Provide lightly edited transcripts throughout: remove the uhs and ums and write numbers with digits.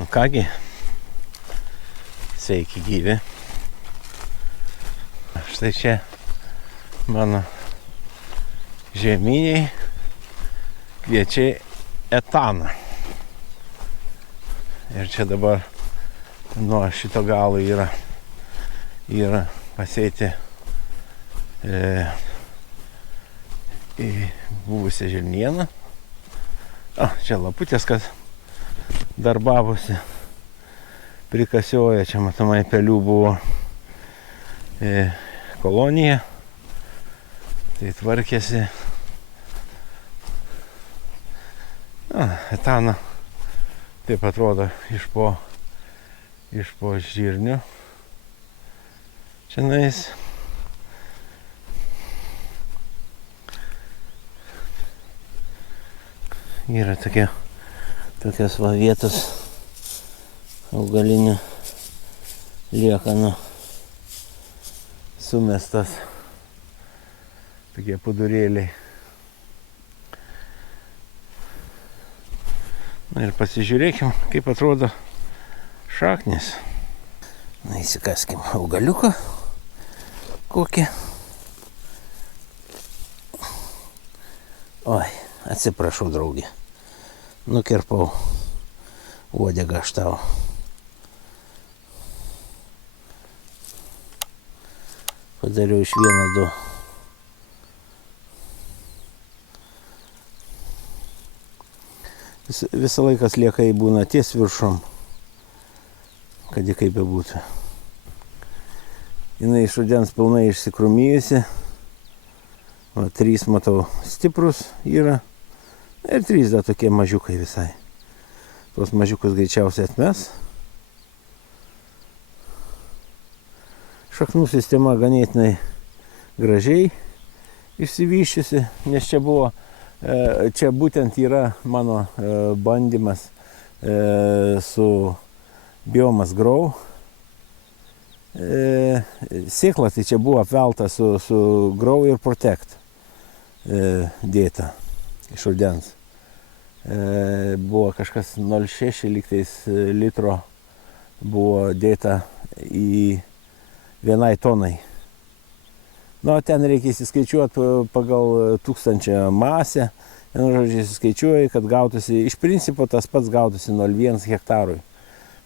Nu kągi, sveiki gyvi. Štai čia mano žieminiai kviečiai etaną. Ir čia dabar nuo šito galo yra pasėti į buvusią žirnieną. Čia laputės, kad darbavosi, prikasioja. Čia matomai pelių buvo kolonija, tai tvarkėsi. Etana taip atrodo iš po žirnių. Čianais yra tokios va vietos augalinių liekanų sumestas, tokie pudurėliai. Na ir pasižiūrėkim, kaip atrodo šaknis. Na, įsikaskim augaliuką kokį. Oi, atsiprašau, draugė. Nukirpau uodegą aš tau. Padariau iš 1-2. Visą laiką sliekai būna ties viršum, kad ji kaip bebūtų. Jinai iš rudens pilnai išsikrūmijusi. 3 matau stiprus yra. Ir 3 dar tokie mažiukai visai. Tuos mažiukus greičiausiai atmes. Šaknų sistema ganėtinai gražiai išsivyščiusi, nes čia būtent yra mano bandymas su Biomass Grow. Sėkla tai čia buvo apvelta su Grow ir Protect dėta iš rudens. Buvo kažkas 0,6 lygtais litro buvo dėta į 1 tonai. Ten reikia įsiskaičiuoti pagal 1000 masę. Žodžiu, įsiskaičiuoji, kad gautųsi, iš principo tas pats gautųsi 0,1 hektarui.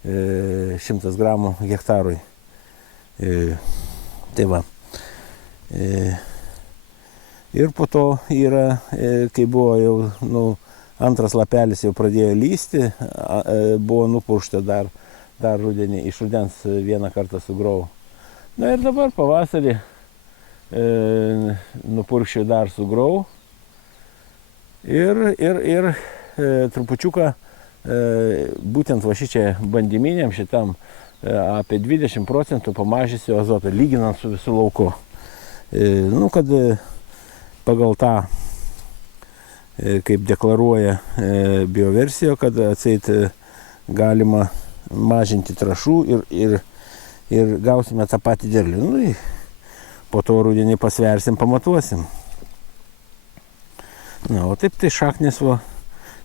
100 gramų hektarui. Tai va. Ir po to yra, kai buvo jau antras lapelis jau pradėjo lysti, buvo nupuršta dar rudenį, iš rudens 1 kartą su Grow. Na ir dabar pavasarį nupurkščiau dar su Grow. Ir trupučiuką būtent va šičia bandyminiam šitam apie 20% pamažysiu azotą, lyginant su visų lauku. Kad pagal tą, kaip deklaruoja bioversija, kad atseit galima mažinti trąšų ir gausime tą patį derlių. Po to rudenį pasversim, pamatuosim. O taip tai šaknis va,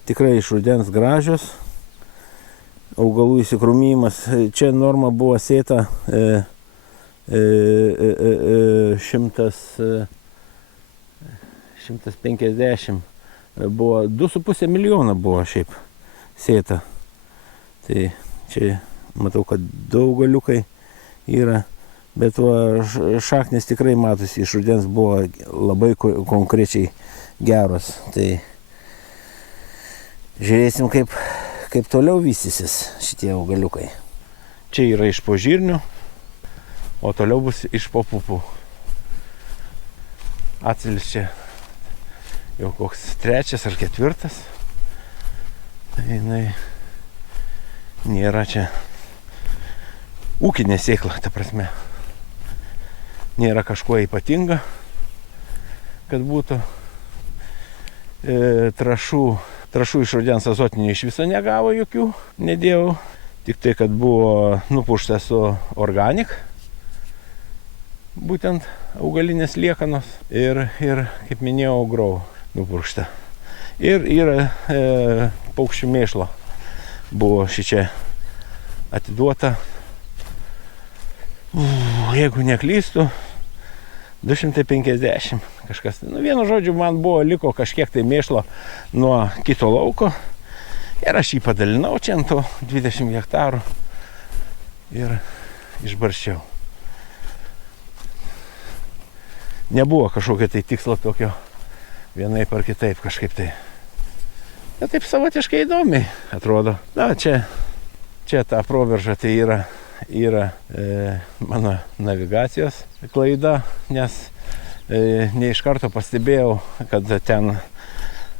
tikrai iš rudens gražios. Augalų įsikrūmijimas. Čia norma buvo sėta 150. Buvo 2,5 milijono buvo šiaip sėta. Tai čia matau, kad daug augaliukai yra. Bet va, šaknis tikrai matosi, iš rudens buvo labai konkrečiai geros. Tai žiūrėsim, kaip toliau vystysis šitie augaliukai. Čia yra iš po žirnių, o toliau bus iš po pupų. Atsilis čia jau koks 3 ar 4. Tai jinai nėra čia ūkinė sėkla, ta prasme. Nėra kažkuo ypatinga, kad būtų trąšų iš rudens azotinių iš viso negavo jokių, nedėjau. Tik tai, kad buvo nupuršta su Organic, būtent augalinės liekanos ir kaip minėjau, Grow nupuršta. Ir yra paukščių mėšlo buvo šičia atiduota, jeigu neklystu, 250 kažkas. Nu, vienu žodžiu, man liko kažkiek tai mėšlo nuo kito lauko ir aš jį padalinau čia ant to 20 hektarų ir išbarščiau. Nebuvo kažkokio tai tikslo tokio vienaip ar kitaip kažkaip tai. Bet taip savotiškai įdomiai atrodo. Na, čia ta proverža tai yra mano navigacijos klaida, nes ne iš karto pastebėjau, kad ten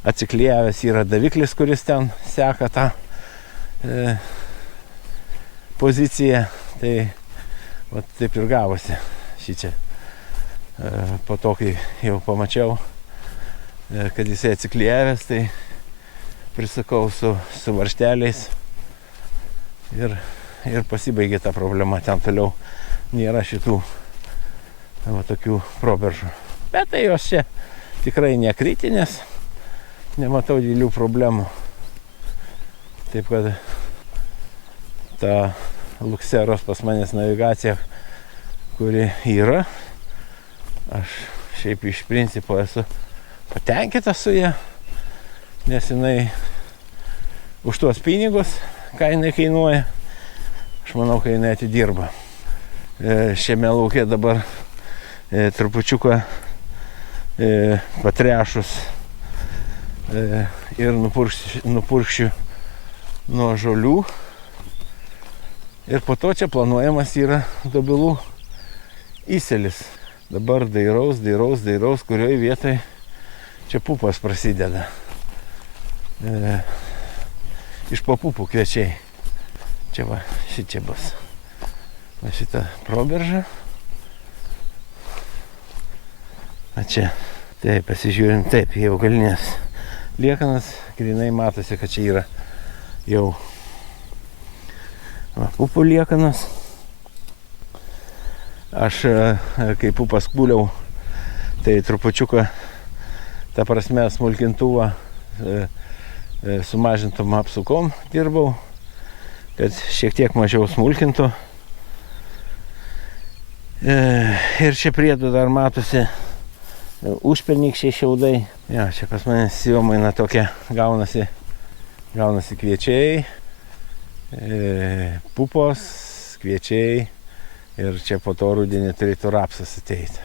atsiklijavęs yra daviklis, kuris ten seka tą poziciją. Tai vat, taip ir gavosi šičia. Po to, kai jau pamačiau, kad jisai atsiklijavęs, tai prisakau su varžteliais ir pasibaigė ta problema. Ten toliau nėra šitų tokių proveržų. Bet tai jos čia tikrai nekritinės, nematau didelių problemų. Taip kad ta Luxeros pas manęs navigacija, kuri yra, aš šiaip iš principo esu patenkintas su ja, nes jinai už tuos pinigus, ką jinai kainuoja, aš manau, kad jinai atidirba. Šiame lauke dabar trupučiuką patrešus ir nupurkščiu nuo žolių. Ir po to čia planuojamas yra dobilų įsėlis. Dabar dairaus, kurioje vietoje čia pupas prasideda. Iš po pupų kviečiai. Čia va, šičia bus. Va šita proberža. A čia. Taip, pasižiūrim. Taip, jau galinės liekanas. Grinai matosi, kad čia yra jau pupų liekanas. Aš, kai pupas kūliau, tai trupučiuką, ta prasme, smulkintuvą sumažintom apsukom dirbau, kad šiek tiek mažiau smulkintų. Ir čia priedu dar matosi užpernykščiai šiaudai. Ja, čia pas mane sėjomaina tokia gaunasi kviečiai, pupos, kviečiai ir čia po to rudenį turėtų rapsas ateiti.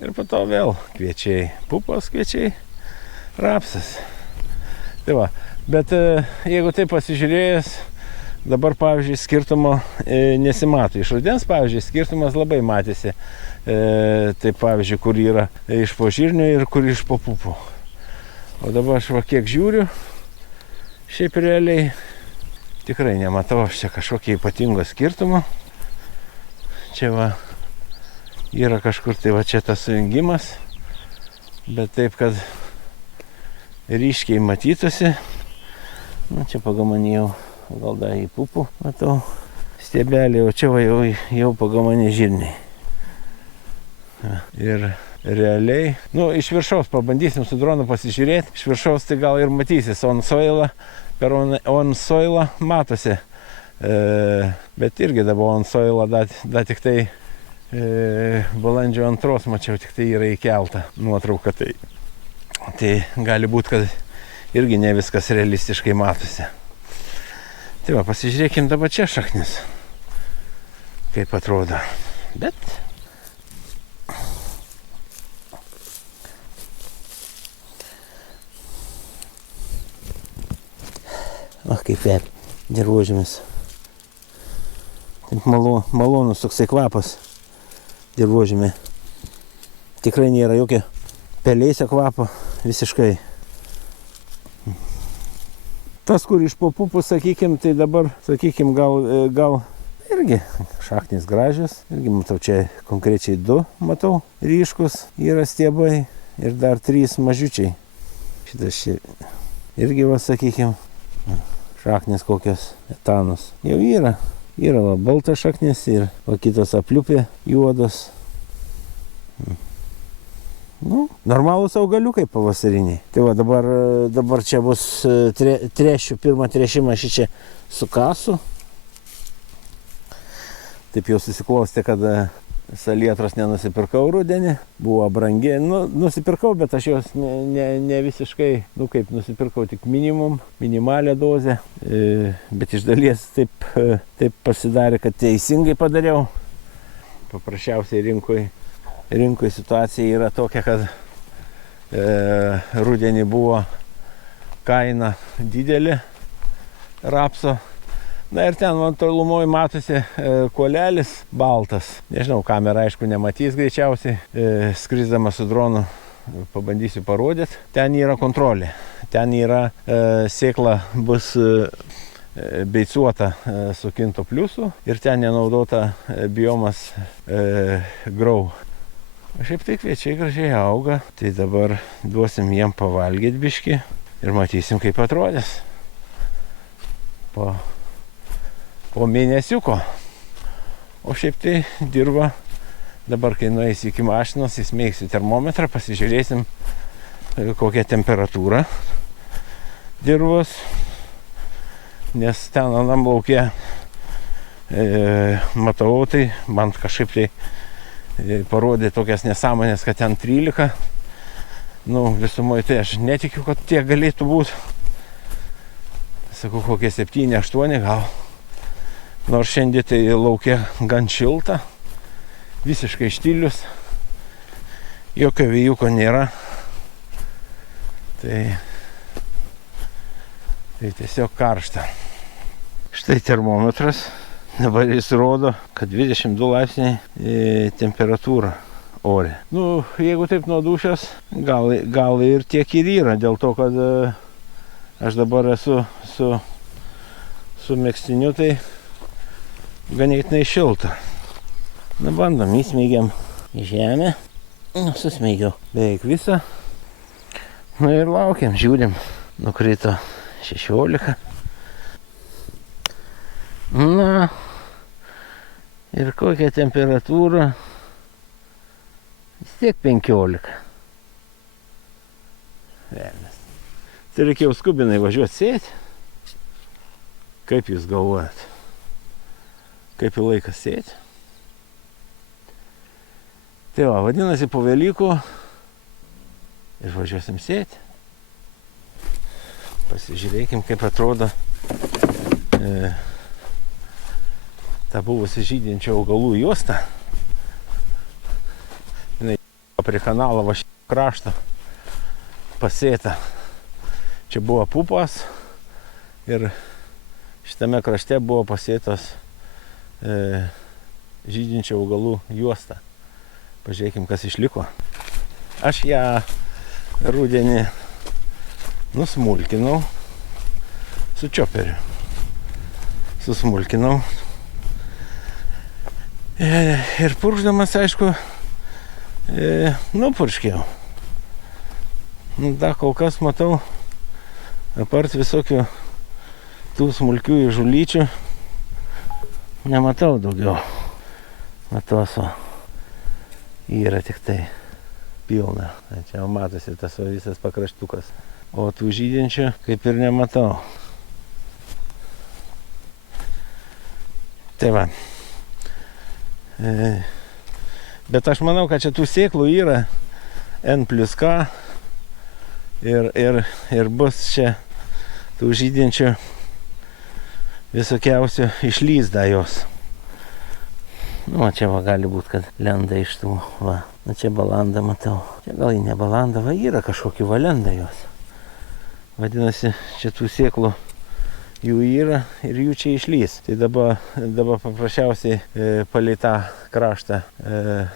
Ir po to vėl kviečiai, pupos, kviečiai, rapsas. Tai va, bet jeigu taip pasižiūrėjęs, dabar, pavyzdžiui, skirtumo nesimato. Iš rudens, pavyzdžiui, skirtumas labai matėsi. Tai, pavyzdžiui, kur yra iš po žirnių ir kur iš po pupų. O dabar aš va kiek žiūriu, šiaip realiai tikrai nematau aš čia kažkokio ypatingo skirtumo. Čia va yra kažkur tai va čia tas sujungimas, bet taip, kad ryškiai matytųsi. Na, čia pagamanėjau gal dar į pupų, matau, stiebelį, o čia va jau pagamanė žirniai. Ir realiai, nu, iš viršaus pabandysim su dronu pasižiūrėti, iš viršaus tai gal ir matysis on soilą, per on soilą matosi, bet irgi dabar on soilą dar tik tai balandžio 2 mačiau, tik tai yra įkelta nuotrauka, tai gali būti, kad irgi ne viskas realistiškai matosi. Tai va, pasižiūrėkim dabar čia šaknis, kaip atrodo, bet kaip dirvožemis. Taip malonus toksai kvapas dirvožemė. Tikrai nėra jokio pelėsio kvapo, visiškai. Tas, kur iš po pupų, sakykim, tai dabar, sakykim, gal irgi šaknys gražios. Irgi matau, čia konkrečiai 2 matau ryškus yra stiebai ir dar 3 mažiučiai. Šitas čia irgi, va, sakykim, šaknis kokios etanus. Jau yra va, balta šaknis ir va kitos apliupė juodos. Nu, normalūs augaliukai pavasariniai. Tai va, dabar čia bus pirmą tręšimą šičia su kasu. taip jau susiklostė, kad salietros nenusipirkau rudenį, buvo brangi, nusipirkau, bet aš jos ne visiškai, kaip nusipirkau tik minimalią dozę, bet iš dalies taip pasidarė, kad teisingai padariau. Paprasčiausiai rinkoj situacija yra tokia, kad rudenį buvo kaina didelė rapso. Na ir ten man tolumoj matosi kuolelis baltas. Nežinau, kamera aišku nematys greičiausiai. Skrisdamas su dronu pabandysiu parodyti. Ten yra kontrolė. Ten yra sėkla bus beicuota su kinto pliusu ir ten nenaudota biomas grau. Šiaip tai kviečiai gražiai auga. Tai dabar duosim jiem pavalgyti biškį ir matysim, kaip atrodys. Po mėnesiuko. O šiaip tai dirba, dabar kai nueisi iki mašinos, įsmeigsiu termometrą, pasižiūrėsim, kokia temperatūra dirvos. Nes ten anam lauke matau, tai man kažkaip tai parodė tokias nesąmonės, kad ten 13. Visumoje tai aš netikiu, kad tiek galėtų būti. Sakau, kokie 7-8 gal. Nors šiandien tai laukia gan šilta, visiškai štilius, jokio vėjuko nėra. Tai tiesiog karšta. Štai termometras, dabar jis rodo, kad 22 laipsniai temperatūra ore. Jeigu taip nuo dūšios, gal ir tiek ir yra, dėl to, kad aš dabar esu su megztiniu, tai ganėtinai šilta. Bandom, įsmeigiam į žemę. Susmeigiau beveik visą. Ir laukiam, žiūrim. Nukrito 16. Ir kokia temperatūra? Vis tiek 15. Velnias. Tai reikėjo skubinai važiuoti sėti. Kaip jūs galvojat? Kaip į laiką sėti? Tai va, vadinasi, po Velykų ir važiuosim sėti. Pasižiūrėkim, kaip atrodo ta buvusi žydinčio augalų juosta. Jinai prie kanalo krašto pasėta. Čia buvo pupos ir šitame krašte buvo pasėtos žydinčio augalų juosta. Pažiūrėkim, kas išliko. Aš ją rudenį nusmulkinau su čioperiu. Susmulkinau. Ir purkšdamas, aišku, nupurškiau. Dar kol kas matau, apart visokių tų smulkių žulyčių, nematau daugiau. Matoso yra tik tai pilna. Čia matosi tas visas pakraštukas. O tų žydinčių kaip ir nematau. Tai va. Bet aš manau, kad čia tų sėklų yra N+K ir bus čia tų žydinčių visokiausių išlyzda jos. Čia va gali būti, kad lenda iš tų, va. Čia balanda matau. Čia gal ne balanda, va yra kažkokių valenda jos. Vadinasi, čia tų sėklų jų yra ir jų čia išlys. Tai dabar paprasčiausiai palei tą kraštą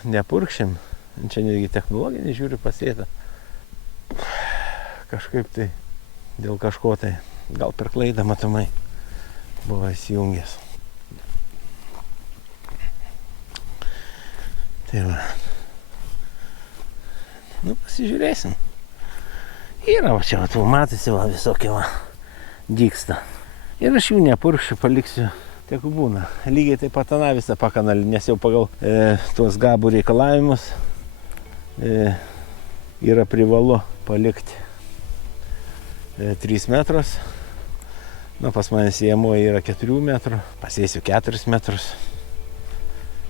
nepurkšim. Čia netgi technologinį žiūriu pasėta. Kažkaip tai dėl kažko tai, gal per klaidą matomai, buvo įsijungęs. Tai va. Pasižiūrėsim. Yra va čia, matosi va visokie va dygsta. Ir aš jų nepurkšiu, paliksiu, tegu būna. Lygiai taip pat ana visą pakanalį, nes jau pagal tuos gabų reikalavimus yra privalu palikti 3 metrus. Pas mane siejamoji yra 4 metrų, pasėsiu 4 metrus.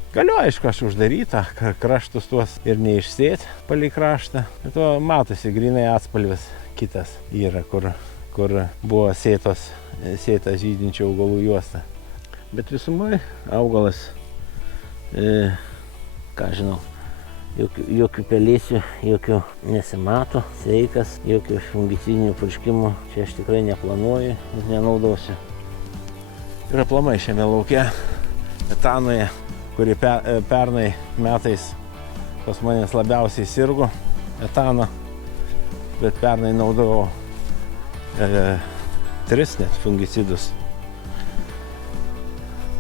Galiu, aišku, aš uždarytą, kraštus tuos ir neišsėt palei kraštą. Bet to matosi, grinai atspalvis kitas yra, kur buvo sėta žydinčių augalų juosta. Bet visumai augalas, ką žinau, jokių pelėsių, jokių nesimato, sveikas, jokių fungicidinių purškimų čia aš tikrai neplanuoju ir nenaudosiu. Ir aplamai šiame lauke, etanoje, kuri pernai metais pas manęs labiausiai sirgo etano, bet pernai naudojau 3 net fungicidus.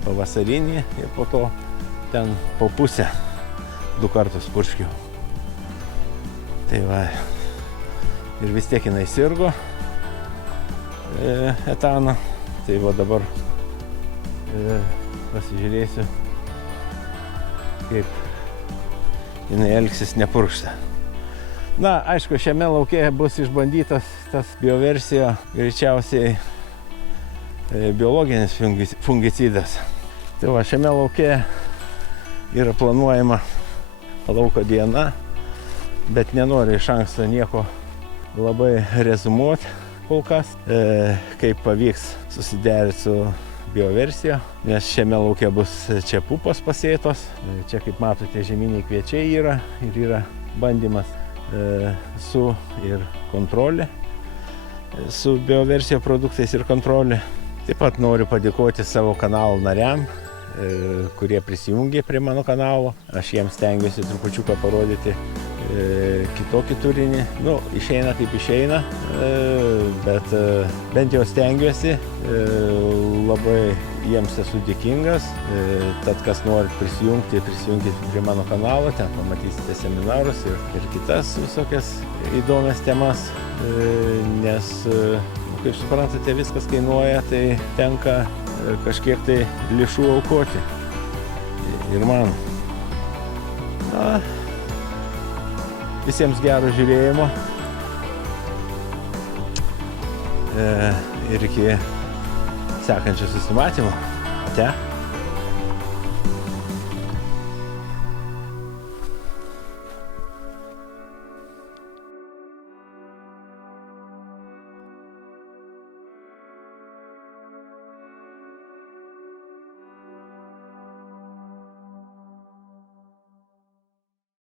Pavasarinį ir po to ten po pusę 2 kartus purškiau. Tai va, ir vis tiek jinai sirgo etano. Tai va dabar pasižiūrėsiu, kaip jinai elgsis nepurkšta. Na, aišku, šiame lauke bus išbandytas tas bioversija, greičiausiai biologinis fungicidas. Tai va, šiame lauke yra planuojama lauko diena, bet nenoriu iš anksto nieko labai rezumuoti kol kas, kaip pavyks susiderinti su bioversija, nes šiame lauke bus čia pupos pasėtos. Čia, kaip matote, žieminiai kviečiai yra ir yra bandymas su ir kontrolė, su bioversija produktais ir kontrolė. Taip pat noriu padėkoti savo kanalo nariam, kurie prisijungė prie mano kanalo. Aš jiems stengiuosi trupučiuką parodyti kitokį turinį. Nu, išeina kaip išeina, bet bent jau stengiuosi. Labai jiems esu dėkingas. Tad, kas norit prisijunkit prie mano kanalo, ten pamatysite seminarus ir kitas visokias įdomias temas, nes, kaip suprantate, viskas kainuoja, tai tenka kažkiek tai lėšų aukoti. Ir man. Na, visiems gero žiūrėjimo ir iki sekančio susimatymo. Ate.